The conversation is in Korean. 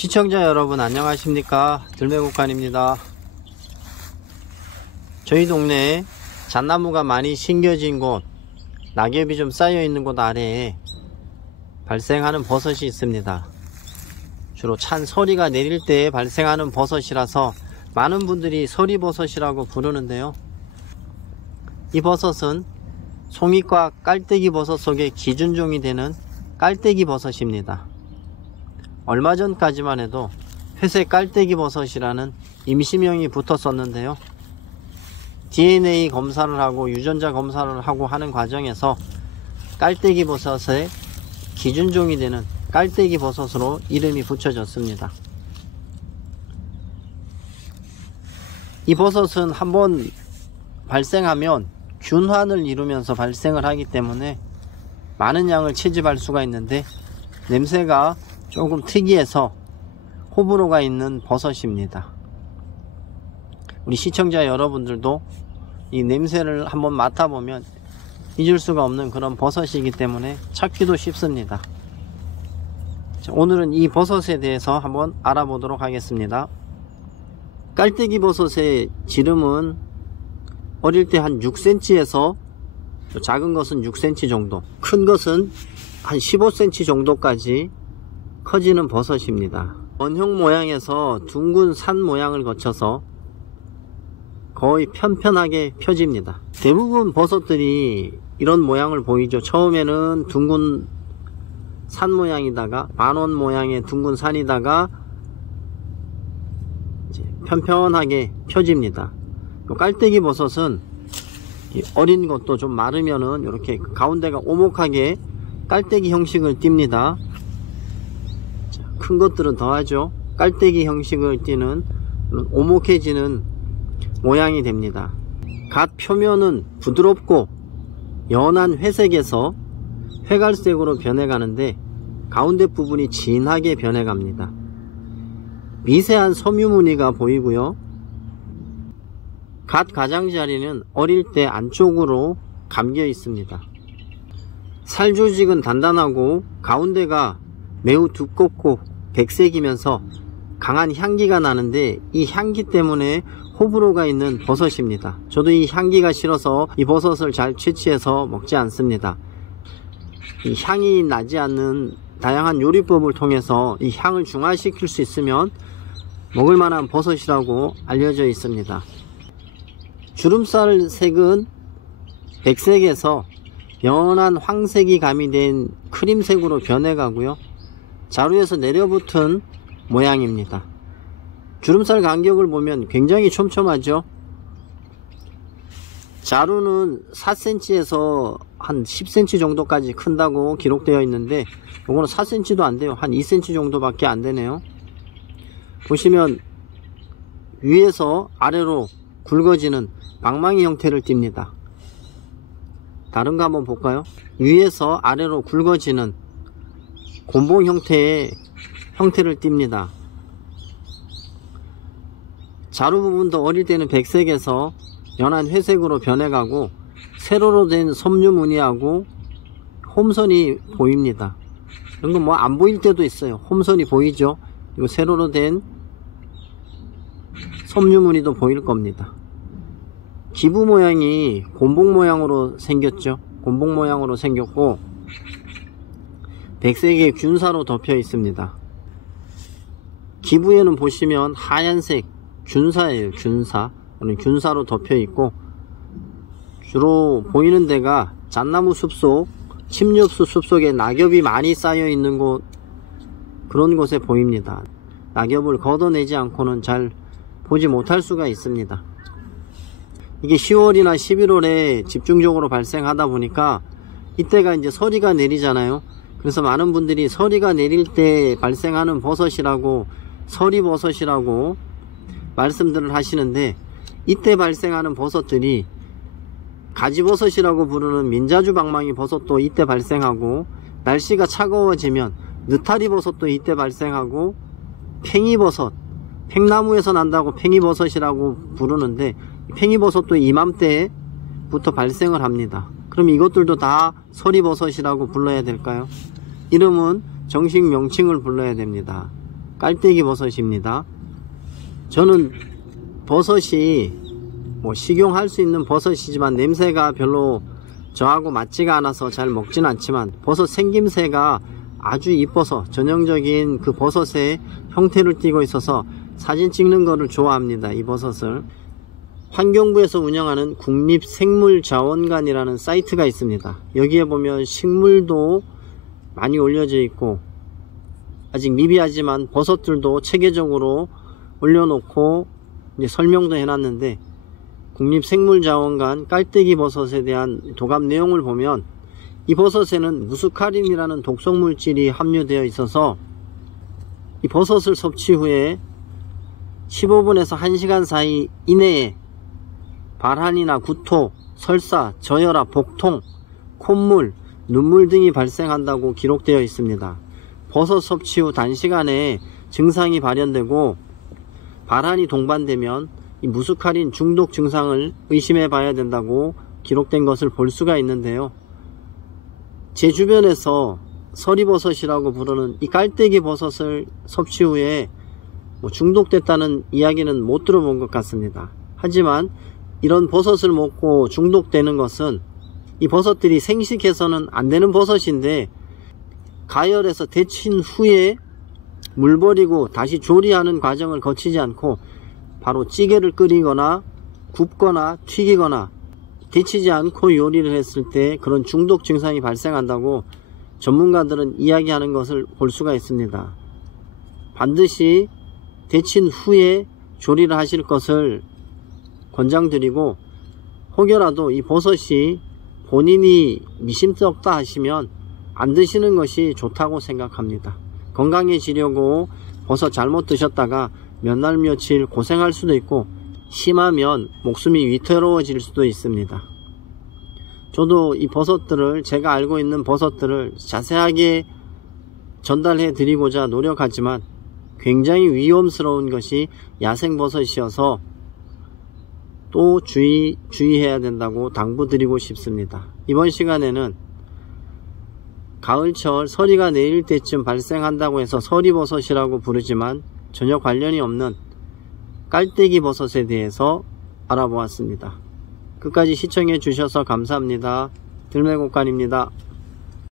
시청자 여러분 안녕하십니까, 들매곡간입니다. 저희 동네에 잣나무가 많이 심겨진 곳, 낙엽이 좀 쌓여 있는 곳 아래에 발생하는 버섯이 있습니다. 주로 찬 서리가 내릴 때 발생하는 버섯이라서 많은 분들이 서리버섯이라고 부르는데요, 이 버섯은 송이과 깔때기 버섯 속의 기준종이 되는 깔때기 버섯입니다. 얼마 전까지만 해도 회색 깔때기 버섯이라는 임시명이 붙었었는데요, DNA 검사를 하고 유전자 검사를 하고 하는 과정에서 깔때기 버섯의 기준종이 되는 깔때기 버섯으로 이름이 붙여졌습니다. 이 버섯은 한번 발생하면 균환을 이루면서 발생을 하기 때문에 많은 양을 채집할 수가 있는데, 냄새가 조금 특이해서 호불호가 있는 버섯입니다. 우리 시청자 여러분들도 이 냄새를 한번 맡아보면 잊을 수가 없는 그런 버섯이기 때문에 찾기도 쉽습니다. 자, 오늘은 이 버섯에 대해서 한번 알아보도록 하겠습니다. 깔때기 버섯의 지름은 어릴 때 한 6cm에서 작은 것은 6cm 정도, 큰 것은 한 15cm 정도까지 커지는 버섯입니다. 원형 모양에서 둥근 산 모양을 거쳐서 거의 편편하게 펴집니다. 대부분 버섯들이 이런 모양을 보이죠. 처음에는 둥근 산 모양이다가 반원 모양의 둥근 산이다가 이제 편편하게 펴집니다. 깔때기 버섯은 어린 것도 좀 마르면은 이렇게 가운데가 오목하게 깔때기 형식을 띱니다. 큰 것들은 더하죠. 깔때기 형식을 띠는 오목해지는 모양이 됩니다. 갓 표면은 부드럽고 연한 회색에서 회갈색으로 변해가는데 가운데 부분이 진하게 변해갑니다. 미세한 섬유무늬가 보이고요, 갓 가장자리는 어릴 때 안쪽으로 감겨 있습니다. 살 조직은 단단하고 가운데가 매우 두껍고 백색이면서 강한 향기가 나는데, 이 향기 때문에 호불호가 있는 버섯입니다. 저도 이 향기가 싫어서 이 버섯을 잘 채취해서 먹지 않습니다. 이 향이 나지 않는 다양한 요리법을 통해서 이 향을 중화시킬 수 있으면 먹을 만한 버섯이라고 알려져 있습니다. 주름살 색은 백색에서 연한 황색이 가미된 크림색으로 변해가고요, 자루에서 내려붙은 모양입니다. 주름살 간격을 보면 굉장히 촘촘하죠. 자루는 4cm에서 한 10cm 정도까지 큰다고 기록되어 있는데, 이거는 4cm도 안 돼요. 한 2cm 정도밖에 안 되네요. 보시면 위에서 아래로 굵어지는 방망이 형태를 띱니다. 다른 거 한번 볼까요? 위에서 아래로 굵어지는 곤봉 형태의 형태를 띱니다. 자루 부분도 어릴 때는 백색에서 연한 회색으로 변해가고 세로로 된 섬유 무늬하고 홈선이 보입니다. 이런 건 뭐 안 보일 때도 있어요. 홈선이 보이죠? 이거 세로로 된 섬유 무늬도 보일 겁니다. 기부 모양이 곤봉 모양으로 생겼죠. 곤봉 모양으로 생겼고 백색의 균사로 덮여 있습니다. 기부에는 보시면 하얀색 균사예요. 균사로 덮여 있고, 주로 보이는 데가 잣나무 숲속, 침엽수 숲속에 낙엽이 많이 쌓여 있는 곳, 그런 곳에 보입니다. 낙엽을 걷어내지 않고는 잘 보지 못할 수가 있습니다. 이게 10월이나 11월에 집중적으로 발생하다 보니까 이때가 이제 서리가 내리잖아요. 그래서 많은 분들이 서리가 내릴 때 발생하는 버섯이라고 서리버섯이라고 말씀들을 하시는데, 이때 발생하는 버섯들이 가지버섯이라고 부르는 민자주 방망이 버섯도 이때 발생하고, 날씨가 차가워지면 느타리버섯도 이때 발생하고, 팽이버섯, 팽나무에서 난다고 팽이버섯이라고 부르는데, 팽이버섯도 이맘때부터 발생을 합니다. 그럼 이것들도 다 서리버섯이라고 불러야 될까요? 이름은 정식 명칭을 불러야 됩니다. 깔때기 버섯입니다. 저는 버섯이 뭐 식용할 수 있는 버섯이지만 냄새가 별로 저하고 맞지가 않아서 잘 먹진 않지만 버섯 생김새가 아주 이뻐서 전형적인 그 버섯의 형태를 띠고 있어서 사진 찍는 거를 좋아합니다. 이 버섯을. 환경부에서 운영하는 국립생물자원관이라는 사이트가 있습니다. 여기에 보면 식물도 많이 올려져 있고 아직 미비하지만 버섯들도 체계적으로 올려놓고 이제 설명도 해놨는데, 국립생물자원관 깔때기 버섯에 대한 도감 내용을 보면 이 버섯에는 무스카린이라는 독성물질이 함유되어 있어서 이 버섯을 섭취 후에 15분에서 1시간 사이 이내에 발한이나 구토, 설사, 저혈압, 복통, 콧물, 눈물 등이 발생한다고 기록되어 있습니다. 버섯 섭취 후 단시간에 증상이 발현되고 발한이 동반되면 이 무스카린 중독 증상을 의심해 봐야 된다고 기록된 것을 볼 수가 있는데요. 제 주변에서 서리버섯이라고 부르는 이 깔때기 버섯을 섭취 후에 중독됐다는 이야기는 못 들어본 것 같습니다. 하지만 이런 버섯을 먹고 중독되는 것은 이 버섯들이 생식해서는 안 되는 버섯인데 가열해서 데친 후에 물 버리고 다시 조리하는 과정을 거치지 않고 바로 찌개를 끓이거나 굽거나 튀기거나 데치지 않고 요리를 했을 때 그런 중독 증상이 발생한다고 전문가들은 이야기하는 것을 볼 수가 있습니다. 반드시 데친 후에 조리를 하실 것을 권장드리고, 혹여라도 이 버섯이 본인이 미심쩍다 하시면 안 드시는 것이 좋다고 생각합니다. 건강해지려고 버섯 잘못 드셨다가 몇 날 며칠 고생할 수도 있고 심하면 목숨이 위태로워질 수도 있습니다. 저도 이 버섯들을, 제가 알고 있는 버섯들을 자세하게 전달해 드리고자 노력하지만 굉장히 위험스러운 것이 야생버섯이어서 또 주의해야 된다고 당부드리고 싶습니다. 이번 시간에는 가을철 서리가 내릴 때쯤 발생한다고 해서 서리버섯이라고 부르지만 전혀 관련이 없는 깔때기 버섯에 대해서 알아보았습니다. 끝까지 시청해 주셔서 감사합니다. 들매곡간입니다.